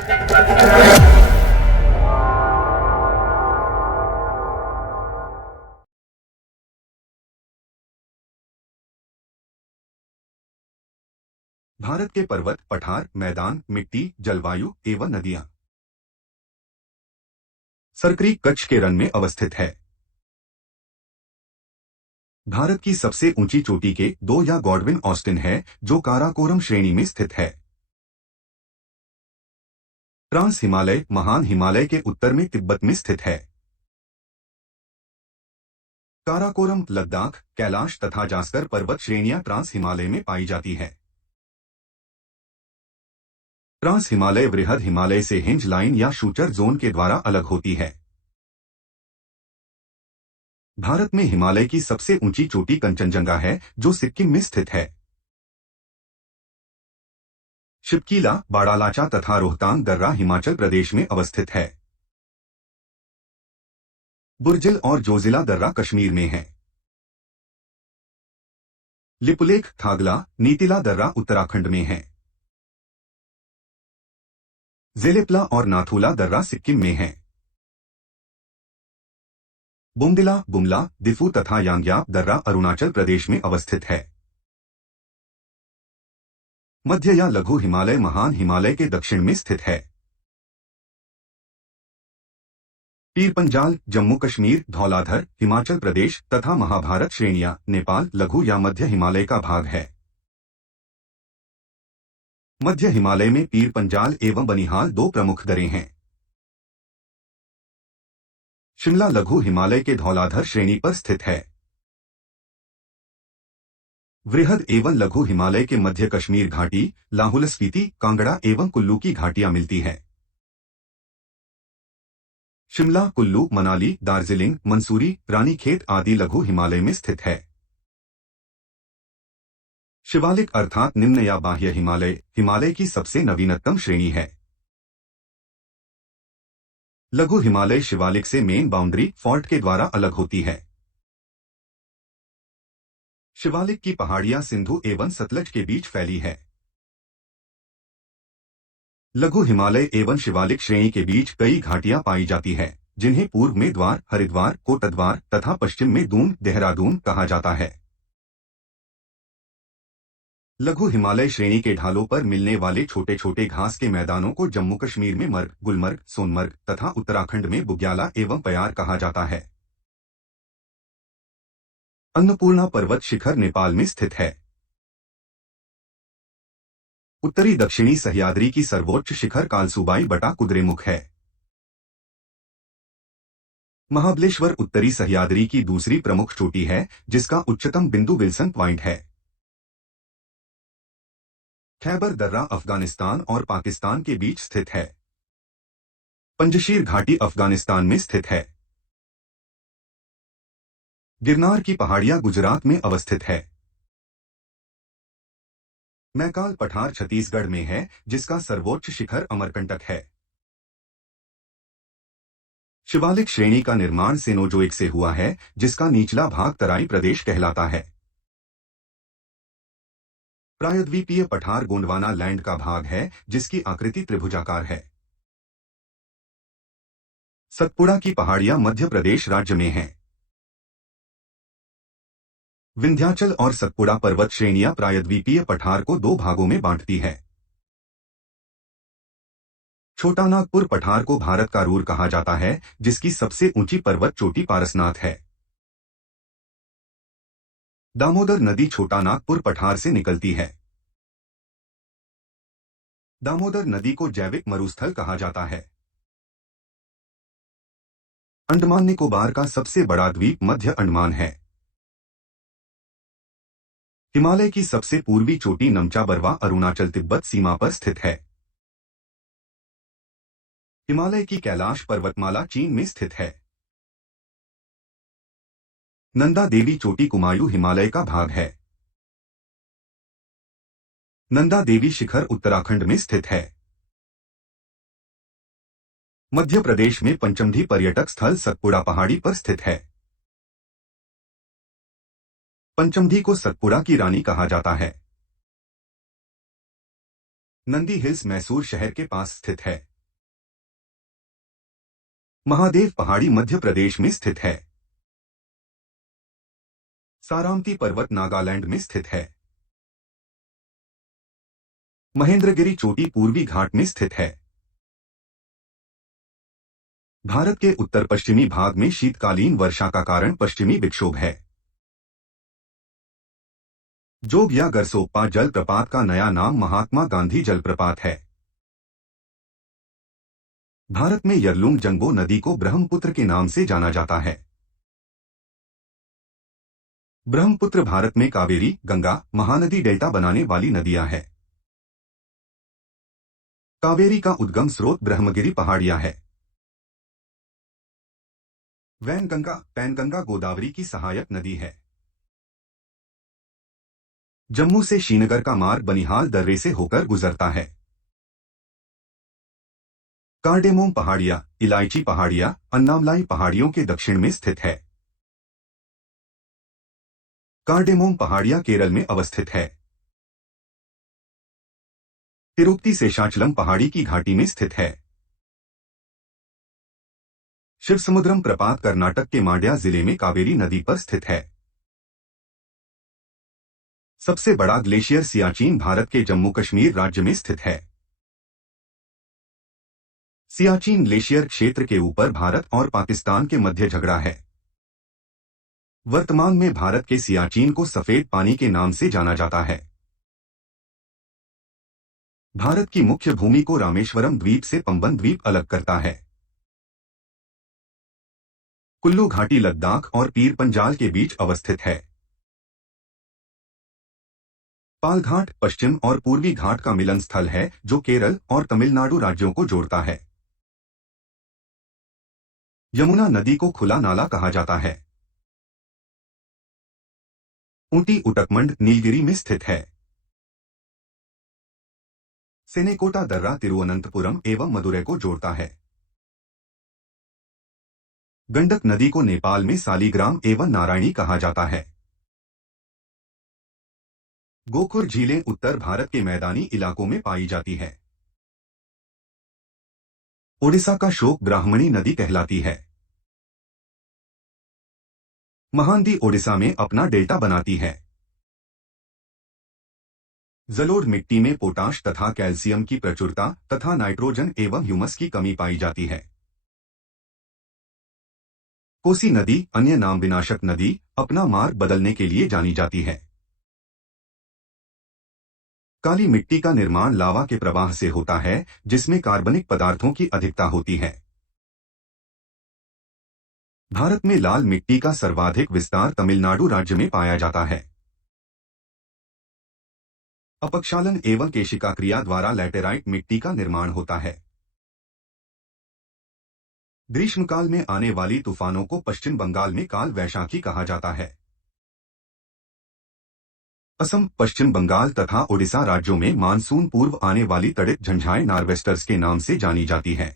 भारत के पर्वत, पठार, मैदान, मिट्टी, जलवायु एवं नदियां। सरक्रीक कच्छ के रण में अवस्थित है। भारत की सबसे ऊंची चोटी के दो या गॉडविन ऑस्टिन है, जो काराकोरम श्रेणी में स्थित है। ट्रांस हिमालय महान हिमालय के उत्तर में तिब्बत में स्थित है। काराकोरम, लद्दाख, कैलाश तथा जास्कर पर्वत श्रेणियां ट्रांस हिमालय में पाई जाती है। ट्रांस हिमालय वृहद हिमालय से हिंज लाइन या शूचर जोन के द्वारा अलग होती है। भारत में हिमालय की सबसे ऊंची चोटी कंचनजंगा है, जो सिक्किम में स्थित है। शिपकीला, बाड़ालाचा तथा रोहतांग दर्रा हिमाचल प्रदेश में अवस्थित है। बुर्जिल और जोजिला दर्रा कश्मीर में है। लिपुलेख, थागला, नीतिला दर्रा उत्तराखंड में है। जेलेपला और नाथुला दर्रा सिक्किम में है। बुमदिला, बुमला, दिफू तथा यांग्याप दर्रा अरुणाचल प्रदेश में अवस्थित है। मध्य या लघु हिमालय महान हिमालय के दक्षिण में स्थित है। पीर पंजाल, जम्मू कश्मीर, धौलाधर, हिमाचल प्रदेश तथा महाभारत श्रेणियां नेपाल लघु या मध्य हिमालय का भाग है। मध्य हिमालय में पीर पंजाल एवं बनिहाल दो प्रमुख दर्रे हैं। शिमला लघु हिमालय के धौलाधर श्रेणी पर स्थित है। वृहद एवं लघु हिमालय के मध्य कश्मीर घाटी, लाहुल स्पीति, कांगड़ा एवं कुल्लू की घाटियां मिलती हैं। शिमला, कुल्लू, मनाली, दार्जिलिंग, मंसूरी, रानीखेत आदि लघु हिमालय में स्थित है। शिवालिक अर्थात निम्न या बाह्य हिमालय, हिमालय की सबसे नवीनतम श्रेणी है। लघु हिमालय शिवालिक से मेन बाउंड्री फॉल्ट के द्वारा अलग होती है। शिवालिक की पहाड़ियां सिंधु एवं सतलज के बीच फैली है। लघु हिमालय एवं शिवालिक श्रेणी के बीच कई घाटियां पाई जाती है, जिन्हें पूर्व में द्वार, हरिद्वार, कोटद्वार तथा पश्चिम में दून, देहरादून कहा जाता है। लघु हिमालय श्रेणी के ढालों पर मिलने वाले छोटे छोटे घास के मैदानों को जम्मू कश्मीर में मर्ग, गुलमर्ग, सोनमर्ग तथा उत्तराखंड में बुग्याला एवं पयार कहा जाता है। अन्नपूर्णा पर्वत शिखर नेपाल में स्थित है। उत्तरी दक्षिणी सह्याद्री की सर्वोच्च शिखर कालसूबाई बटा कुद्रेमुख है। महाबलेश्वर उत्तरी सह्याद्री की दूसरी प्रमुख चोटी है, जिसका उच्चतम बिंदु विल्सन पॉइंट है। खैबर दर्रा अफगानिस्तान और पाकिस्तान के बीच स्थित है। पंजशीर घाटी अफगानिस्तान में स्थित है। गिरनार की पहाड़ियां गुजरात में अवस्थित है। मैकाल पठार छत्तीसगढ़ में है, जिसका सर्वोच्च शिखर अमरकंटक है। शिवालिक श्रेणी का निर्माण सेनोजोइक से हुआ है, जिसका निचला भाग तराई प्रदेश कहलाता है। प्रायद्वीपीय पठार गोंडवाना लैंड का भाग है, जिसकी आकृति त्रिभुजाकार है। सतपुड़ा की पहाड़ियां मध्य प्रदेश राज्य में हैं। विंध्याचल और सतपुड़ा पर्वत श्रेणियां प्रायद्वीपीय पठार को दो भागों में बांटती है। छोटा नागपुर पठार को भारत का रूर कहा जाता है, जिसकी सबसे ऊंची पर्वत चोटी पारसनाथ है। दामोदर नदी छोटा नागपुर पठार से निकलती है। दामोदर नदी को जैविक मरुस्थल कहा जाता है। अंडमान निकोबार का सबसे बड़ा द्वीप मध्य अंडमान है। हिमालय की सबसे पूर्वी चोटी नमचा बरवा अरुणाचल तिब्बत सीमा पर स्थित है। हिमालय की कैलाश पर्वतमाला चीन में स्थित है। नंदा देवी चोटी कुमायूं हिमालय का भाग है। नंदा देवी शिखर उत्तराखंड में स्थित है। मध्य प्रदेश में पंचमढ़ी पर्यटक स्थल सतपुड़ा पहाड़ी पर स्थित है। पंचमढ़ी को सतपुड़ा की रानी कहा जाता है। नंदी हिल्स मैसूर शहर के पास स्थित है। महादेव पहाड़ी मध्य प्रदेश में स्थित है। सारामती पर्वत नागालैंड में स्थित है। महेंद्रगिरी चोटी पूर्वी घाट में स्थित है। भारत के उत्तर पश्चिमी भाग में शीतकालीन वर्षा का कारण पश्चिमी विक्षोभ है। जोग या गरसोप्पा जलप्रपात का नया नाम महात्मा गांधी जलप्रपात है। भारत में यरलुंग जंगो नदी को ब्रह्मपुत्र के नाम से जाना जाता है। ब्रह्मपुत्र भारत में कावेरी, गंगा, महानदी डेल्टा बनाने वाली नदियां हैं। कावेरी का उद्गम स्रोत ब्रह्मगिरी पहाड़ियां है। वैनगंगा, पैनगंगा गोदावरी की सहायक नदी है। जम्मू से श्रीनगर का मार्ग बनिहाल दर्रे से होकर गुजरता है। कार्डेमोम पहाड़ियां, इलायची पहाड़ियां, अन्नामलाई पहाड़ियों के दक्षिण में स्थित है। कार्डेमोम पहाड़ियां केरल में अवस्थित है। तिरुपति शेषाचलम पहाड़ी की घाटी में स्थित है। शिवसमुद्रम प्रपात कर्नाटक के मांड्या जिले में कावेरी नदी पर स्थित है। सबसे बड़ा ग्लेशियर सियाचिन भारत के जम्मू कश्मीर राज्य में स्थित है। सियाचिन ग्लेशियर क्षेत्र के ऊपर भारत और पाकिस्तान के मध्य झगड़ा है। वर्तमान में भारत के सियाचिन को सफेद पानी के नाम से जाना जाता है। भारत की मुख्य भूमि को रामेश्वरम द्वीप से पंबन द्वीप अलग करता है। कुल्लू घाटी लद्दाख और पीर पंजाल के बीच अवस्थित है। पाल घाट पश्चिम और पूर्वी घाट का मिलन स्थल है जो केरल और तमिलनाडु राज्यों को जोड़ता है। यमुना नदी को खुला नाला कहा जाता है। ऊटी उटकमंड नीलगिरी में स्थित है। सेनेकोटा दर्रा तिरुवनंतपुरम एवं मदुरै को जोड़ता है। गंडक नदी को नेपाल में सालीग्राम एवं नारायणी कहा जाता है। गोखुर झीलें उत्तर भारत के मैदानी इलाकों में पाई जाती है। ओडिशा का शोक ब्राह्मणी नदी कहलाती है। महानदी ओडिशा में अपना डेल्टा बनाती है। जलोढ़ मिट्टी में पोटाश तथा कैल्शियम की प्रचुरता तथा नाइट्रोजन एवं ह्यूमस की कमी पाई जाती है। कोसी नदी, अन्य नाम विनाशक नदी, अपना मार्ग बदलने के लिए जानी जाती है। काली मिट्टी का निर्माण लावा के प्रवाह से होता है जिसमें कार्बनिक पदार्थों की अधिकता होती है। भारत में लाल मिट्टी का सर्वाधिक विस्तार तमिलनाडु राज्य में पाया जाता है। अपक्षालन एवं केशिका क्रिया द्वारा लैटेराइट मिट्टी का निर्माण होता है। ग्रीष्मकाल में आने वाली तूफानों को पश्चिम बंगाल में काल वैशाखी कहा जाता है। असम, पश्चिम बंगाल तथा ओडिशा राज्यों में मानसून पूर्व आने वाली तड़ित झंझाएं नार्वेस्टर्स के नाम से जानी जाती है।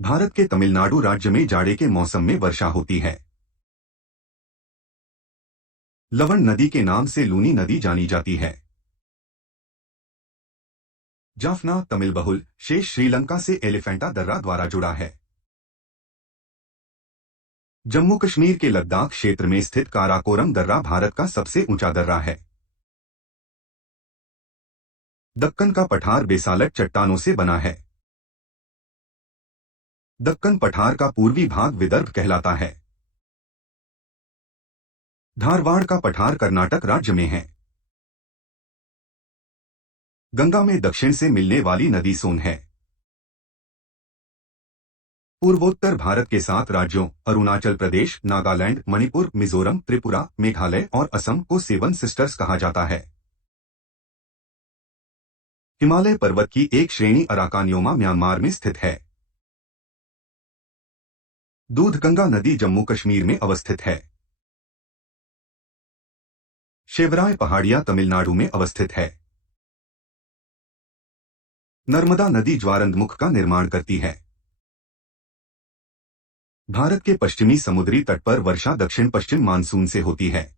भारत के तमिलनाडु राज्य में जाड़े के मौसम में वर्षा होती है। लवण नदी के नाम से लूनी नदी जानी जाती है। जाफना तमिल बहुल शेष श्रीलंका से एलिफेंटा दर्रा द्वारा जुड़ा है। जम्मू कश्मीर के लद्दाख क्षेत्र में स्थित काराकोरम दर्रा भारत का सबसे ऊंचा दर्रा है। दक्कन का पठार बेसाल्ट चट्टानों से बना है। दक्कन पठार का पूर्वी भाग विदर्भ कहलाता है। धारवाड़ का पठार कर्नाटक राज्य में है। गंगा में दक्षिण से मिलने वाली नदी सोन है। पूर्वोत्तर भारत के 7 राज्यों अरुणाचल प्रदेश, नागालैंड, मणिपुर, मिजोरम, त्रिपुरा, मेघालय और असम को 7 सिस्टर्स कहा जाता है। हिमालय पर्वत की एक श्रेणी अराकानियोमा म्यांमार में स्थित है। दूधगंगा नदी जम्मू कश्मीर में अवस्थित है। शेवराय पहाड़ियां तमिलनाडु में अवस्थित है। नर्मदा नदी ज्वारंदमुख का निर्माण करती है। भारत के पश्चिमी समुद्री तट पर वर्षा दक्षिण पश्चिम मानसून से होती है।